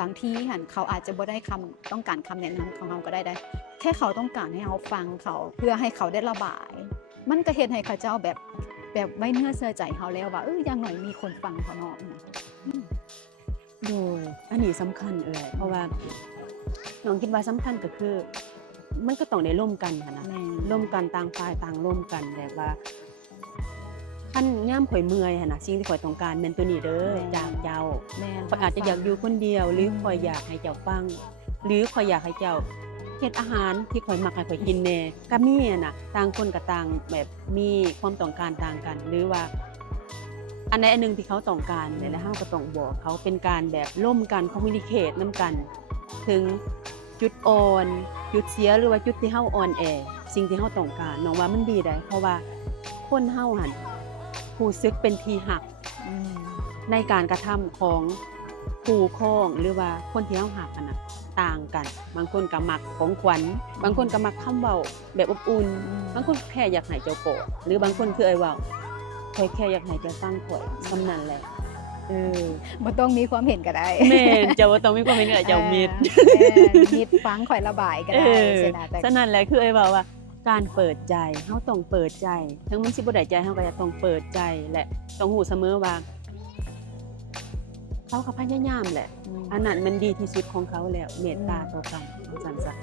บางทีหันเขาอาจจะบ่ได้ต้องการคำแนะนำของเราก็ได้แค่เขาต้องการให้เราฟังเขาเพื่อให้เขาได้ระบาย มันก็เฮ็ดให้เขาเจ้าแบบไว้เนื้อเชื่อใจเขาแล้วว่าอย่างน้อยมีคนฟังเขาเนาะโดยอันนี้สำคัญเพราะว่าน้องคิดว่าสำคัญก็คือ มันก็ต้องได้ร่วมกันค่ะนะร่วมกันต่างฝ่ายต่างร่วมกันแบบว่าคันย่ามข่อยเมื่อยหั่นน่ะสิ่งที่ข่อยต้องการแม่นตัวนี้เด้อจากเจ้าข่อยอาจจะอยากอยู่คนเดียวหรือข่อยอยากให้เจ้าฟังหรือข่อยอยากให้เจ้าเฮ็ดอาหารที่ข่อยมักให้ข่อยกินแน่ก็มีน่ะต่างคนก็ต่างแบบมีความต้องการต่างกันหรือว่าอันใดอันหนึ่งที่เขาต้องการแล้วเราก็ต้องบอกเขาเป็นการแบบร่วมกันคอมมิวนิเคตนำกันถึงจุดอ่อนจุดเสียหรือว่าจุดที่เฮาอ่อนแอสิ่งที่เฮาต้องการน้องว่ามันดีได้เพราะว่าคนเฮาหั่นรู้สึกเป็นที่ฮักในการกระทำของคู่ครองหรือว่าคนที่เฮาฮักน่ะต่างกันบางคนก็มักของขวัญบางคนก็มักคำเว้าแบบอบอุ่นบางคนแค่อยากให้เจ้ากอดหรือบางคนคือไอ้เว้าข่อยแค่อยากให้เจ้าฟังข่อยส่ำนั้นแหละบ่ต้องมีความเห็นก็ได้แม่นเจ้าบ่ต้องมีความเห็นก็ได้เจ้ามิตรมิตรฟังข่อยระบายก็ได้ฉะนั้นแหละคือไอ้เว้าว่าการเปิดใจเฮาต้องเปิดใจถึงมันสิบ่ได้ใจเฮาก็จะต้องเปิดใจและต้องรู้เสมอว่าเขาก็พยายามแหละอันนั้นมันดีที่สุดของเขาแล้วเมตตาต่อกันว่าซั่นซะ